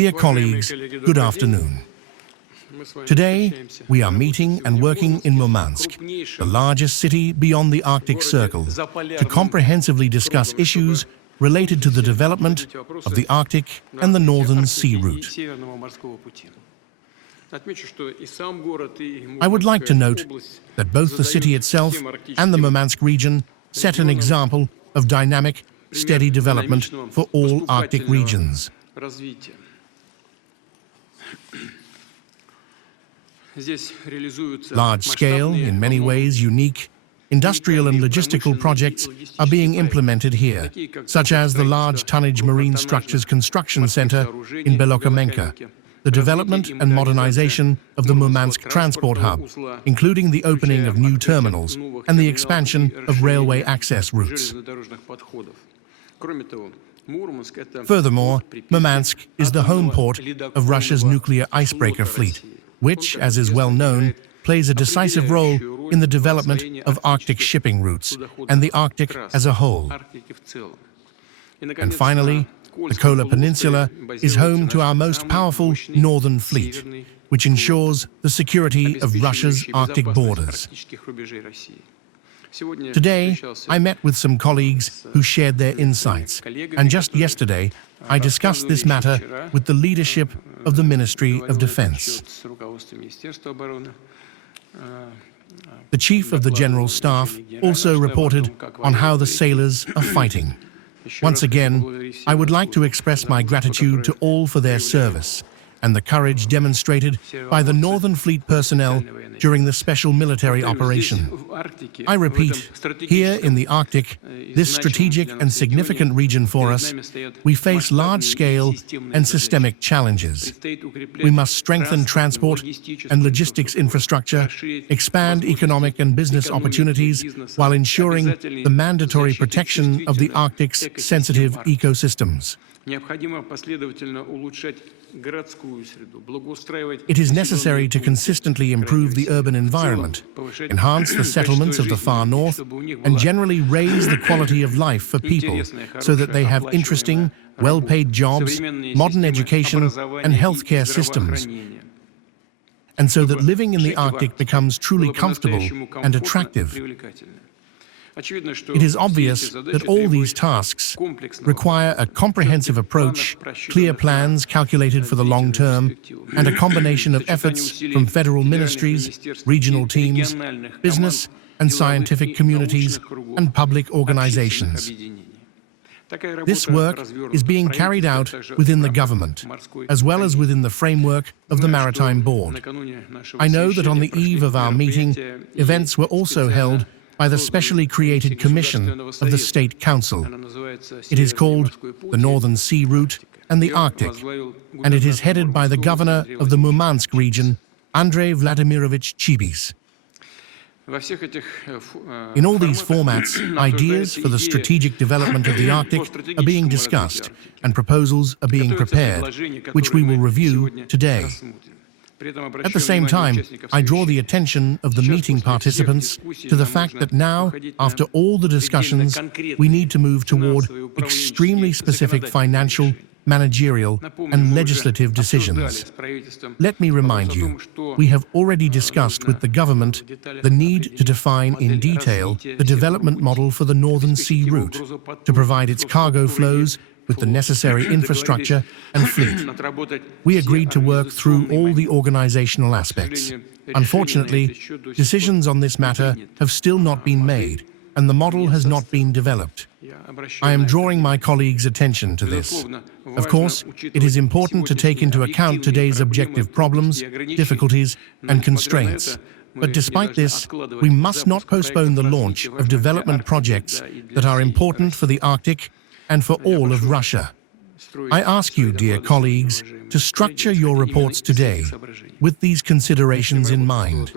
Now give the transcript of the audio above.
Dear colleagues, good afternoon. Today, we are meeting and working in Murmansk, the largest city beyond the Arctic Circle, to comprehensively discuss issues related to the development of the Arctic and the Northern Sea route. I would like to note that both the city itself and the Murmansk region set an example of dynamic, steady development for all Arctic regions. Large-scale, in many ways unique, industrial and logistical projects are being implemented here, such as the large tonnage marine structures construction center in Belokamenka, the development and modernization of the Murmansk transport hub, including the opening of new terminals and the expansion of railway access routes. Furthermore, Murmansk is the home port of Russia's nuclear icebreaker fleet, which, as is well known, plays a decisive role in the development of Arctic shipping routes and the Arctic as a whole. And finally, the Kola Peninsula is home to our most powerful northern fleet, which ensures the security of Russia's Arctic borders. Today, I met with some colleagues who shared their insights, and just yesterday, I discussed this matter with the leadership of the Ministry of Defense. The Chief of the General Staff also reported on how the sailors are fighting. Once again, I would like to express my gratitude to all for their service and the courage demonstrated by the Northern Fleet personnel during the special military operation. I repeat, here in the Arctic, this strategic and significant region for us, we face large-scale and systemic challenges. We must strengthen transport and logistics infrastructure, expand economic and business opportunities, while ensuring the mandatory protection of the Arctic's sensitive ecosystems. It is necessary to consistently improve the urban environment, enhance the settlements of the far north, and generally raise the quality of life for people so that they have interesting, well-paid jobs, modern education, and healthcare systems, and so that living in the Arctic becomes truly comfortable and attractive. It is obvious that all these tasks require a comprehensive approach, clear plans calculated for the long term, and a combination of efforts from federal ministries, regional teams, business and scientific communities, and public organizations. This work is being carried out within the government, as well as within the framework of the Maritime Board. I know that on the eve of our meeting, events were also held by the specially created Commission of the State Council. It is called the Northern Sea Route and the Arctic, and it is headed by the governor of the Murmansk region, Andrei Vladimirovich Chibis. In all these formats, ideas for the strategic development of the Arctic are being discussed, and proposals are being prepared, which we will review today. At the same time, I draw the attention of the meeting participants to the fact that now, after all the discussions, we need to move toward extremely specific financial, managerial, and legislative decisions. Let me remind you, we have already discussed with the government the need to define in detail the development model for the Northern Sea route, to provide its cargo flows with the necessary infrastructure and fleet. We agreed to work through all the organizational aspects. Unfortunately, decisions on this matter have still not been made, and the model has not been developed. I am drawing my colleagues' attention to this. Of course, it is important to take into account today's objective problems, difficulties, and constraints. But despite this, we must not postpone the launch of development projects that are important for the Arctic and for all of Russia. I ask you, dear colleagues, to structure your reports today with these considerations in mind.